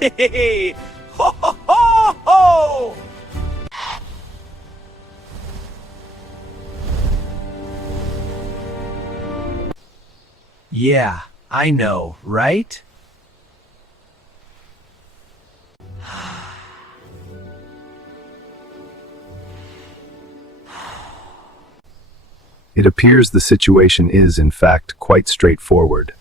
Hey! Ho ho ho ho! Yeah, I know, right? It appears the situation is, in fact, quite straightforward.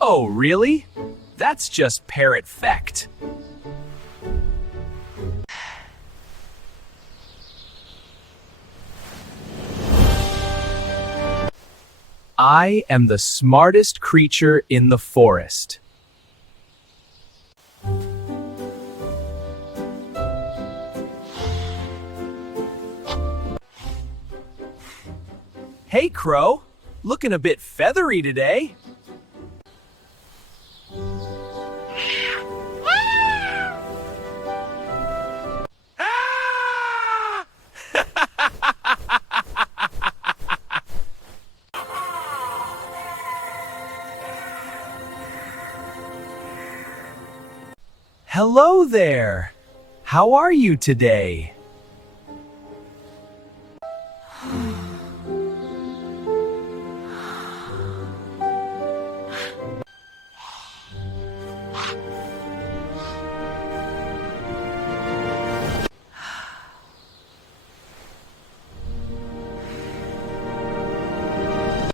Oh, really? That's just Parrot fecht. I am the smartest creature in the forest. Hey, Crow. Looking a bit feathery today. Ah! Hello there. How are you today?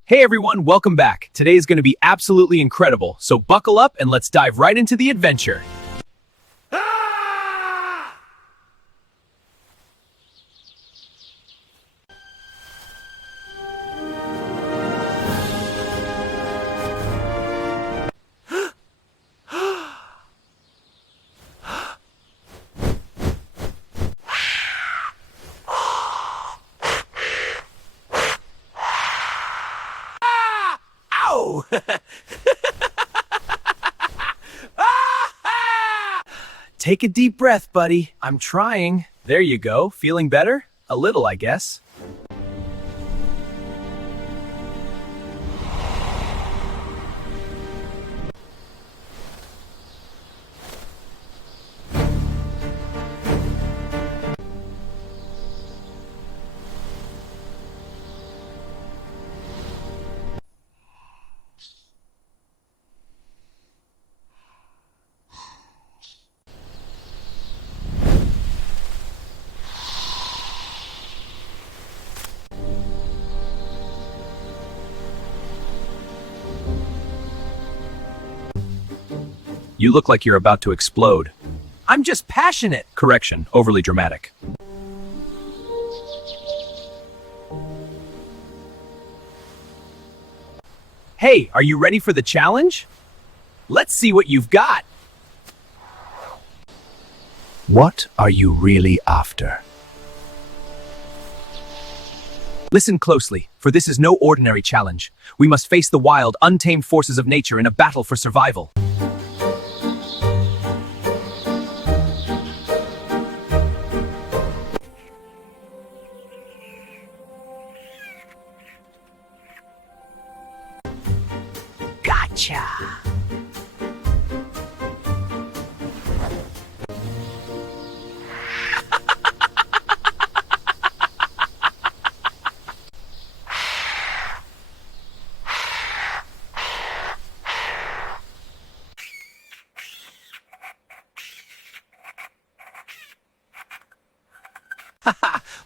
Hey everyone, welcome back. Today is going to be absolutely incredible, so buckle up and let's dive right into the adventure. Ow! Take a deep breath, buddy. I'm trying. There you go. Feeling better? A little, I guess. You look like you're about to explode. I'm just passionate. Correction, overly dramatic. Hey, are you ready for the challenge? Let's see what you've got. What are you really after? Listen closely, for this is no ordinary challenge. We must face the wild, untamed forces of nature in a battle for survival. Gotcha!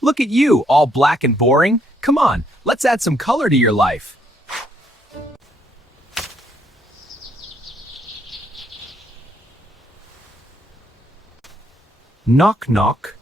Look at you, all black and boring. Come on, let's add some color to your life. Knock knock.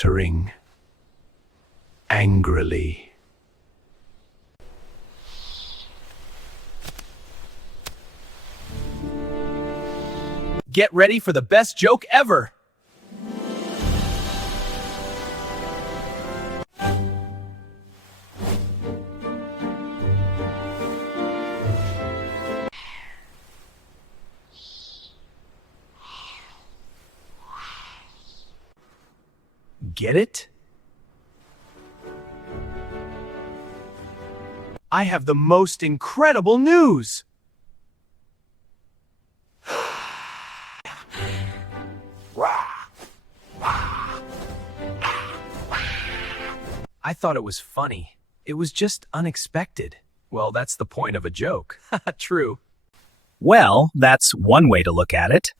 muttering angrily. Get ready for the best joke ever! Get it? I have the most incredible news! I thought it was funny. It was just unexpected. Well, that's the point of a joke. True. Well, that's one way to look at it.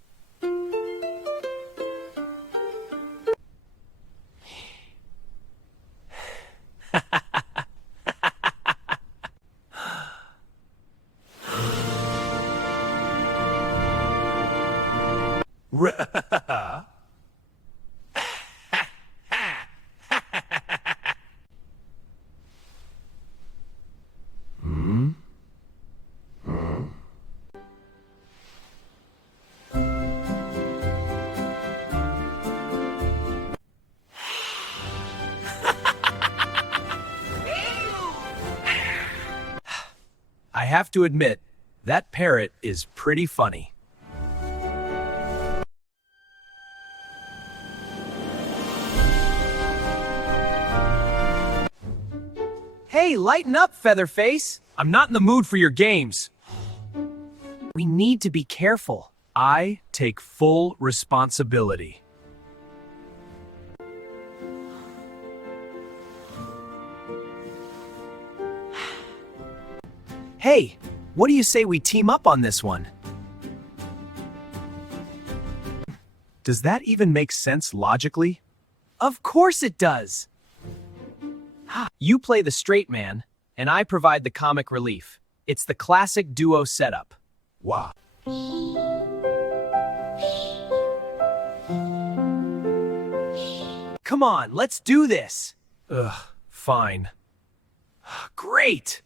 I have to admit, that parrot is pretty funny. Hey, lighten up, Featherface! I'm not in the mood for your games. We need to be careful. I take full responsibility. Hey, what do you say we team up on this one? Does that even make sense logically? Of course it does! You play the straight man, and I provide the comic relief. It's the classic duo setup. Wow. Come on, let's do this! Ugh, fine. Great!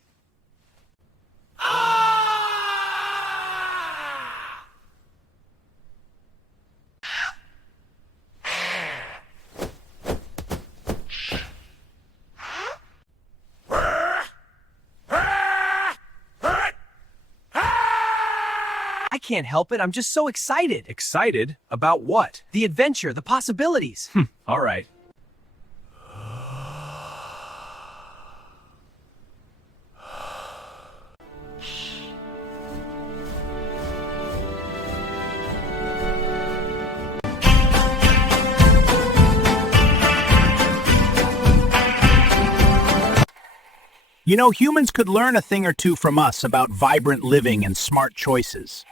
I can't help it, I'm just so excited. Excited? About what? The adventure, the possibilities. All right. You know, humans could learn a thing or two from us about vibrant living and smart choices.